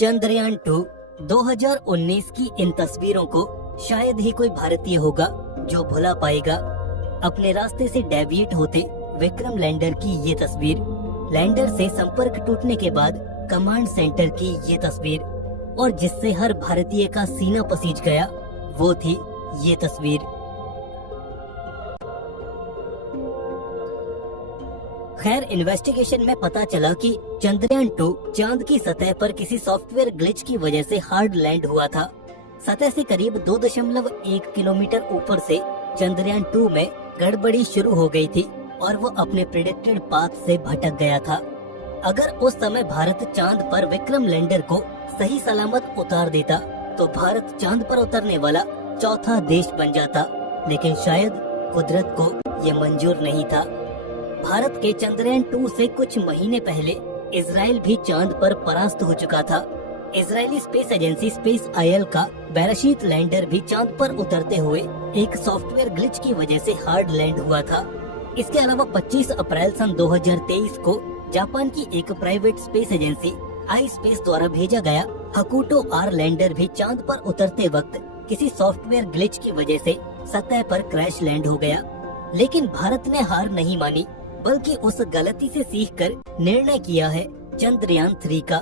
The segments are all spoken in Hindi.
चंद्रयान 2 2019 की इन तस्वीरों को शायद ही कोई भारतीय होगा जो भुला पाएगा। अपने रास्ते से डेविएट होते विक्रम लैंडर की ये तस्वीर, लैंडर से संपर्क टूटने के बाद कमांड सेंटर की ये तस्वीर, और जिससे हर भारतीय का सीना पसीज गया वो थी ये तस्वीर। खैर, इन्वेस्टिगेशन में पता चला कि चंद्रयान 2 चांद की सतह पर किसी सॉफ्टवेयर ग्लिच की वजह से हार्ड लैंड हुआ था। सतह से करीब 2.1 किलोमीटर ऊपर से चंद्रयान 2 में गड़बड़ी शुरू हो गई थी और वो अपने प्रेडिक्टेड पाथ से भटक गया था। अगर उस समय भारत चांद पर विक्रम लैंडर को सही सलामत उतार देता तो भारत चांद पर उतरने वाला चौथा देश बन जाता, लेकिन शायद कुदरत को ये मंजूर नहीं था। भारत के चंद्रयान 2 से कुछ महीने पहले इजराइल भी चांद पर परास्त हो चुका था। Israeli space agency space oil का बेराशीत लैंडर भी चांद पर उतरते हुए एक सॉफ्टवेयर ग्लिच की वजह से हार्ड लैंड हुआ था। इसके अलावा 25 अप्रैल सन 2023 को जापान की एक प्राइवेट स्पेस एजेंसी आई स्पेस द्वारा भेजा गया हकुटो आर लैंडर भी चांद पर उतरते वक्त किसी सॉफ्टवेयर ग्लिच की वजह से सतह पर क्रैश लैंड हो गया। लेकिन भारत ने हार नहीं मानी, बल्कि उस गलती से सीखकर निर्णय किया है चंद्रयान 3 का,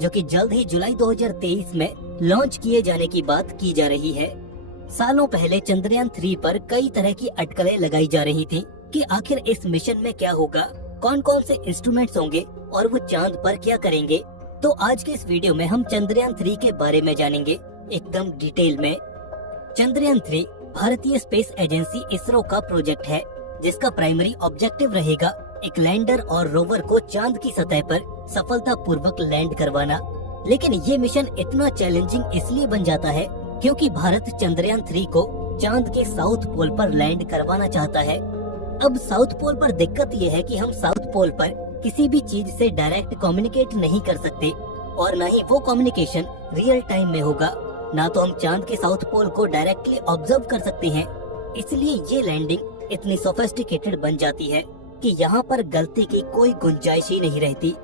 जो कि जल्द ही जुलाई 2023 में लॉन्च किए जाने की बात की जा रही है। सालों पहले चंद्रयान 3 पर कई तरह की अटकलें लगाई जा रही थी कि आखिर इस मिशन में क्या होगा, कौन कौन से इंस्ट्रूमेंट्स होंगे और वो चांद पर क्या करेंगे। तो आज के इस वीडियो में हम चंद्रयान 3 के बारे में जानेंगे एकदम डिटेल में। चंद्रयान 3 भारतीय स्पेस एजेंसी इसरो का प्रोजेक्ट है, जिसका प्राइमरी ऑब्जेक्टिव रहेगा एक लैंडर और रोवर को चांद की सतह पर सफलतापूर्वक लैंड करवाना। लेकिन ये मिशन इतना चैलेंजिंग इसलिए बन जाता है क्योंकि भारत चंद्रयान 3 को चांद के साउथ पोल पर लैंड करवाना चाहता है। अब साउथ पोल पर दिक्कत ये है कि हम साउथ पोल पर किसी भी चीज से डायरेक्ट कम्युनिकेट नहीं कर सकते, और न ही वो कम्युनिकेशन रियल टाइम में होगा, ना तो हम चांद के साउथ पोल को डायरेक्टली ऑब्जर्व कर सकते हैं। इसलिए ये लैंडिंग इतनी सोफिस्टिकेटेड बन जाती है कि यहाँ पर गलती की कोई गुंजाइश ही नहीं रहती।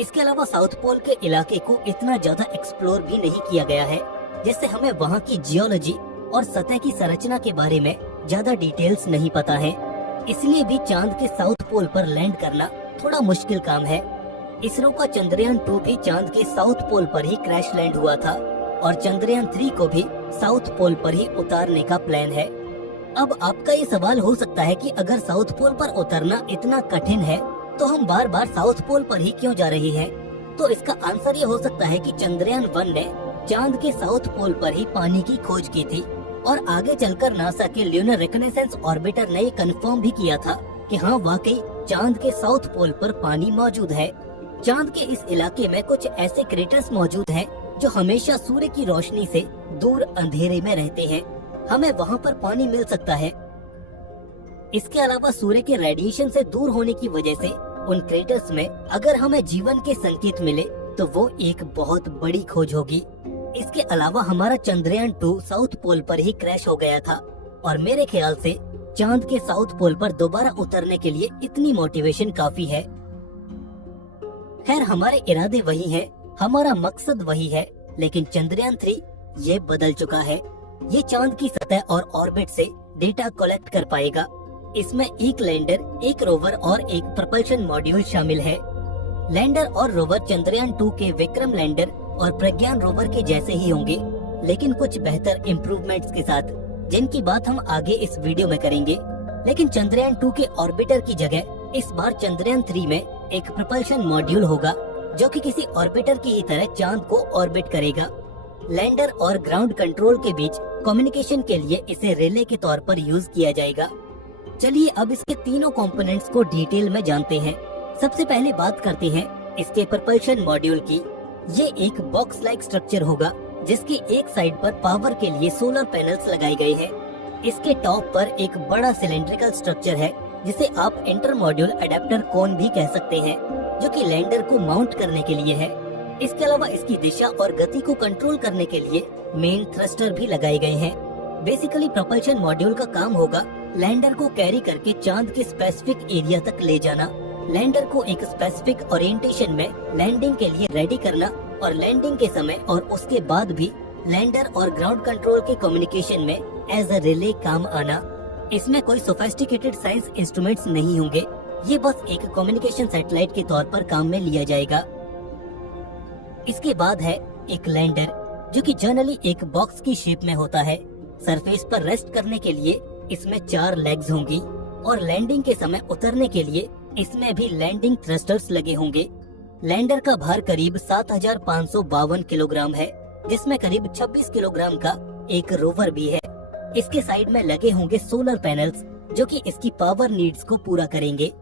इसके अलावा साउथ पोल के इलाके को इतना ज्यादा एक्सप्लोर भी नहीं किया गया है, जिससे हमें वहाँ की जियोलॉजी और सतह की संरचना के बारे में ज्यादा डिटेल्स नहीं पता है। इसलिए भी चांद के साउथ पोल पर लैंड करना थोड़ा मुश्किल काम है। इसरो का चंद्रयान 2 भी चांद के साउथ पोल पर ही क्रैश लैंड हुआ था और चंद्रयान 3 को भी साउथ पोल पर ही उतारने का प्लान है। अब आपका ये सवाल हो सकता है कि अगर साउथ पोल पर उतरना इतना कठिन है तो हम बार बार साउथ पोल पर ही क्यों जा रहे हैं। तो इसका आंसर ये हो सकता है कि चंद्रयान 1 ने चांद के साउथ पोल पर ही पानी की खोज की थी, और आगे चलकर नासा के ल्यूनर रिकनेसेंस ऑर्बिटर ने ये कंफर्म भी किया था कि हाँ, वाकई चांद के साउथ पोल पर पानी मौजूद है। चांद के इस इलाके में कुछ ऐसे क्रेटर्स मौजूद हैं जो हमेशा सूर्य की रोशनी से दूर अंधेरे में रहते हैं। हमें वहाँ पर पानी मिल सकता है। इसके अलावा सूर्य के रेडिएशन से दूर होने की वजह से उन क्रेटर्स में अगर हमें जीवन के संकेत मिले तो वो एक बहुत बड़ी खोज होगी। इसके अलावा हमारा चंद्रयान 2 साउथ पोल पर ही क्रैश हो गया था, और मेरे ख्याल से चांद के साउथ पोल पर दोबारा उतरने के लिए इतनी मोटिवेशन काफी है। खैर, हमारे इरादे वही हैं, हमारा मकसद वही है, लेकिन चंद्रयान 3 ये बदल चुका है। ये चांद की सतह और ऑर्बिट से डेटा कलेक्ट कर पाएगा। इसमें एक लैंडर, एक रोवर और एक प्रपल्शन मॉड्यूल शामिल है। लैंडर और रोवर चंद्रयान 2 के विक्रम लैंडर और प्रज्ञान रोवर के जैसे ही होंगे, लेकिन कुछ बेहतर इम्प्रूवमेंट्स के साथ, जिनकी बात हम आगे इस वीडियो में करेंगे। लेकिन चंद्रयान 2 के ऑर्बिटर की जगह इस बार चंद्रयान 3 में एक प्रपल्शन मॉड्यूल होगा, जो कि किसी ऑर्बिटर की ही तरह चांद को ऑर्बिट करेगा। लैंडर और ग्राउंड कंट्रोल के बीच कम्युनिकेशन के लिए इसे रिले के तौर पर यूज किया जाएगा। चलिए अब इसके तीनों कंपोनेंट्स को डिटेल में जानते हैं। सबसे पहले बात करते हैं इसके प्रपल्शन मॉड्यूल की। ये एक बॉक्स लाइक स्ट्रक्चर होगा, जिसकी एक साइड पर पावर के लिए सोलर पैनल्स लगाए गए हैं। इसके टॉप पर एक बड़ा सिलेंड्रिकल स्ट्रक्चर है, जिसे आप इंटर मॉड्यूल अडेप्टर कोन भी कह सकते हैं, जो कि लैंडर को माउंट करने के लिए है। इसके अलावा इसकी दिशा और गति को कंट्रोल करने के लिए मेन थ्रस्टर भी लगाए गए हैं। बेसिकली प्रपल्शन मॉड्यूल का काम होगा लैंडर को कैरी करके चांद के स्पेसिफिक एरिया तक ले जाना, लैंडर को एक स्पेसिफिक ओरिएंटेशन में लैंडिंग के लिए रेडी करना और लैंडिंग के समय और उसके बाद भी लैंडर और ग्राउंड कंट्रोल के कम्युनिकेशन में एज अ रिले काम आना। इसमें कोई सोफिस्टिकेटेड साइंस इंस्ट्रूमेंट्स नहीं होंगे, ये बस एक कम्युनिकेशन सैटेलाइट के तौर पर काम में लिया जाएगा। इसके बाद है एक लैंडर, जो कि जनरली एक बॉक्स की शेप में होता है। सरफेस पर रेस्ट करने के लिए इसमें 4 लेग्स होंगी और लैंडिंग के समय उतरने के लिए इसमें भी लैंडिंग थ्रस्टर्स लगे होंगे। लैंडर का भार करीब 7552 किलोग्राम है, जिसमें करीब 26 किलोग्राम का एक रोवर भी है। इसके साइड में लगे होंगे सोलर पैनल्स, जो कि इसकी पावर नीड्स को पूरा करेंगे।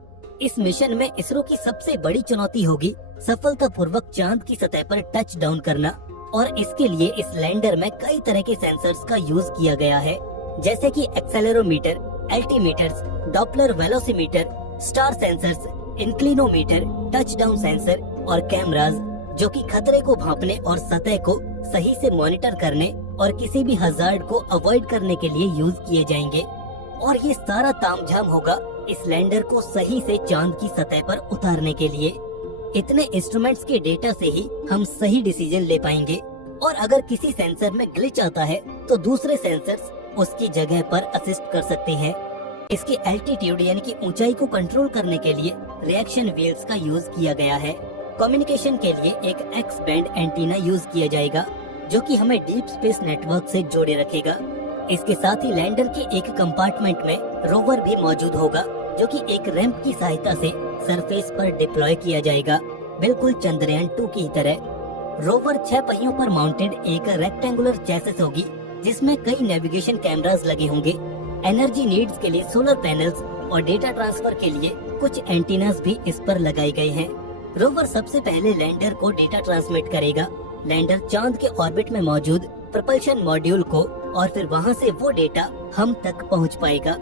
इस मिशन में इसरो की सबसे बड़ी चुनौती होगी सफलतापूर्वक चांद की सतह पर टच डाउन करना, और इसके लिए इस लैंडर में कई तरह के सेंसर्स का यूज किया गया है, जैसे कि accelerometer, altimeters, Doppler velocimeter, star sensors, inclinometer, touch down sensor और कैमराज, जो कि खतरे को भांपने और सतह को सही से मॉनिटर करने और किसी भी हजार्ड को अवॉइड करने के लिए यूज किए जाएंगे। और ये सारा तामझाम होगा इस लैंडर को सही से चांद की सतह पर उतारने के लिए। इतने इंस्ट्रूमेंट्स के डेटा से ही हम सही डिसीजन ले पाएंगे, और अगर किसी सेंसर में ग्लिच आता है तो दूसरे सेंसर्स उसकी जगह पर असिस्ट कर सकते हैं। इसके एल्टीट्यूड यानी कि ऊंचाई को कंट्रोल करने के लिए रिएक्शन व्हील्स का यूज किया गया है। कम्युनिकेशन के लिए एक एक्स बैंड एंटीना यूज किया जाएगा, जो कि हमें डीप स्पेस नेटवर्क से जोड़े रखेगा। इसके साथ ही लैंडर के एक कंपार्टमेंट में रोवर भी मौजूद होगा, जो कि एक रैंप की सहायता से सरफेस पर डिप्लॉय किया जाएगा, बिल्कुल चंद्रयान 2 की तरह। रोवर 6 पहियों पर माउंटेड एक रेक्टेंगुलर चैसिस होगी, जिसमें कई नेविगेशन कैमरास लगे होंगे। एनर्जी नीड्स के लिए सोलर पैनल्स और डेटा ट्रांसफर के लिए कुछ एंटीनास भी इस पर लगाए गए हैं। रोवर सबसे पहले लैंडर को डेटा ट्रांसमिट करेगा। लैंडर चांद के ऑर्बिट में मौजूद प्रपल्शन मॉड्यूल को, और फिर वहां से वो डेटा हम तक पहुंच पाएगा।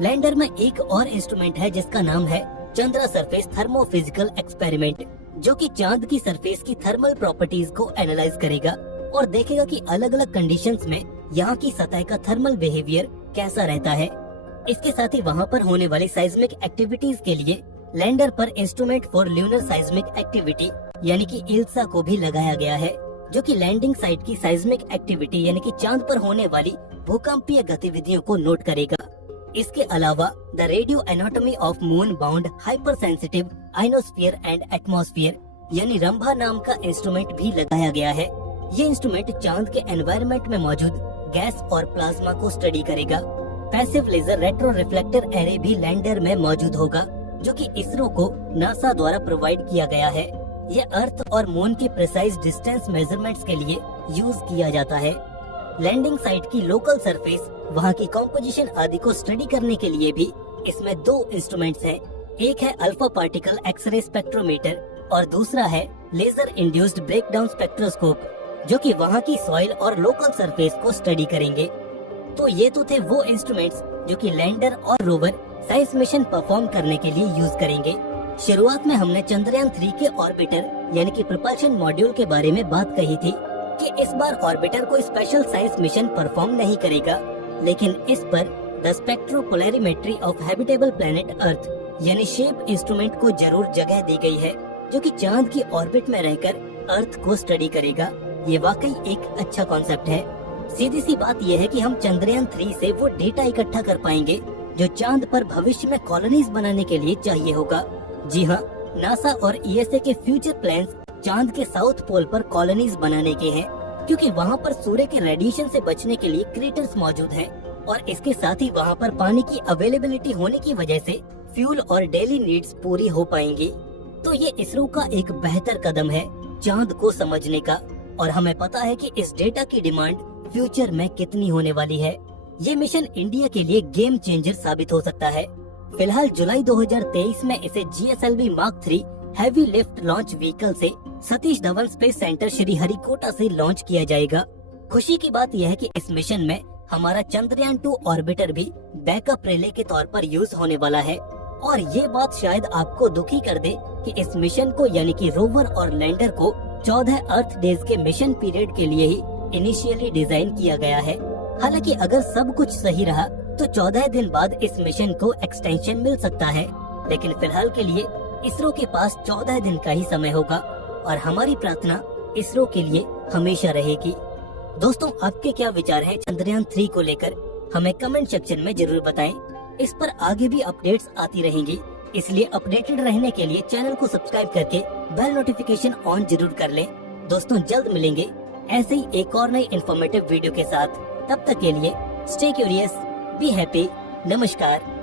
लैंडर में एक और इंस्ट्रूमेंट है जिसका नाम है चंद्रा सरफेस थर्मोफिजिकल एक्सपेरिमेंट, जो कि चांद की सरफेस की थर्मल प्रॉपर्टीज को एनालाइज करेगा और देखेगा कि अलग अलग कंडीशंस में यहाँ की सतह का थर्मल बिहेवियर कैसा रहता है। इसके साथ ही वहाँ पर होने वाली साइज्मिक एक्टिविटीज के लिए लैंडर पर instrument for lunar seismic activity यानी कि इल्सा को भी लगाया गया है, जो कि लैंडिंग साइट की साइज्मिक एक्टिविटी यानी कि चांद पर होने वाली भूकंपीय गतिविधियों को नोट करेगा। इसके अलावा the radio anatomy of moon bound hyper sensitive ionosphere and atmosphere यानी रंभा नाम का इंस्ट्रूमेंट भी लगाया गया है। ये इंस्ट्रूमेंट चांद के एनवायरनमेंट में मौजूद गैस और प्लाज्मा को स्टडी करेगा। Passive laser retro reflector array भी लैंडर में मौजूद होगा, जो कि इसरो को नासा द्वारा प्रोवाइड किया गया है। ये अर्थ और मून के प्रिसाइज डिस्टेंस मेजरमेंट्स के लिए यूज किया जाता है। लैंडिंग साइट की लोकल सरफेस, वहाँ की कॉम्पोजिशन आदि को स्टडी करने के लिए भी इसमें 2 इंस्ट्रूमेंट्स हैं। एक है अल्फा पार्टिकल एक्सरे स्पेक्ट्रोमीटर और दूसरा है लेजर इंड्यूस्ड ब्रेकडाउन स्पेक्ट्रोस्कोप, जो कि वहाँ की सॉइल और लोकल सरफेस को स्टडी करेंगे। तो ये तो थे वो इंस्ट्रूमेंट्स जो कि लैंडर और रोवर साइंस मिशन परफॉर्म करने के लिए यूज करेंगे। शुरुआत में हमने चंद्रयान 3 के ऑर्बिटर यानी कि प्रपल्शन मॉड्यूल के बारे में बात कही थी कि इस बार ऑर्बिटर कोई स्पेशल साइंस मिशन परफॉर्म नहीं करेगा, लेकिन इस पर the स्पेक्ट्रोपोलैरिमेट्री of habitable planet earth यानी शेप इंस्ट्रूमेंट को जरूर जगह दी गई है, जो कि चांद की ऑर्बिट में रहकर अर्थ को स्टडी करेगा। ये वाकई एक अच्छा कॉन्सेप्ट है। सीधी सी बात यह है कि हम चंद्रयान 3 से वो डेटा इकट्ठा कर पाएंगे जो चांद पर भविष्य में कॉलोनीज बनाने के लिए चाहिए होगा। जी हाँ, नासा और ईएसए के फ्यूचर प्लान्स चांद के साउथ पोल पर कॉलोनीज बनाने के हैं, क्योंकि वहाँ पर सूर्य के रेडिएशन से बचने के लिए क्रेटर्स मौजूद हैं, और इसके साथ ही वहाँ पर पानी की अवेलेबिलिटी होने की वजह से फ्यूल और डेली नीड्स पूरी हो पाएंगी। तो ये इसरो का एक बेहतर कदम है चांद को समझने का, और हमें पता है कि इस डेटा की डिमांड फ्यूचर में कितनी होने वाली है। ये मिशन इंडिया के लिए गेम चेंजर साबित हो सकता है। फिलहाल जुलाई 2023 में इसे GSLV Mark 3 heavy lift launch vehicle से सतीश धवन स्पेस सेंटर श्रीहरिकोटा से लॉन्च किया जाएगा। खुशी की बात यह है कि इस मिशन में हमारा चंद्रयान 2 ऑर्बिटर भी बैकअप रिले के तौर पर यूज होने वाला है। और ये बात शायद आपको दुखी कर दे कि इस मिशन को यानी कि रोवर और लैंडर को 14 अर्थ डेज के मिशन पीरियड के लिए ही इनिशियली डिजाइन किया गया है। हालांकि अगर सब कुछ सही रहा तो 14 दिन बाद इस मिशन को एक्सटेंशन मिल सकता है, लेकिन फिलहाल के लिए इसरो के पास 14 दिन का ही समय होगा। और हमारी प्रार्थना इसरो के लिए हमेशा रहेगी। दोस्तों, आपके क्या विचार हैं चंद्रयान 3 को लेकर? हमें कमेंट सेक्शन में जरूर बताएं। इस पर आगे भी अपडेट्स आती रहेंगी, इसलिए अपडेटेड रहने के लिए चैनल को सब्सक्राइब करके बेल नोटिफिकेशन ऑन जरूर कर लें। दोस्तों, जल्द मिलेंगे ऐसे ही एक और नई इन्फॉर्मेटिव वीडियो के साथ। तब तक के लिए स्टे क्यूरियस, बी हैप्पी। नमस्कार।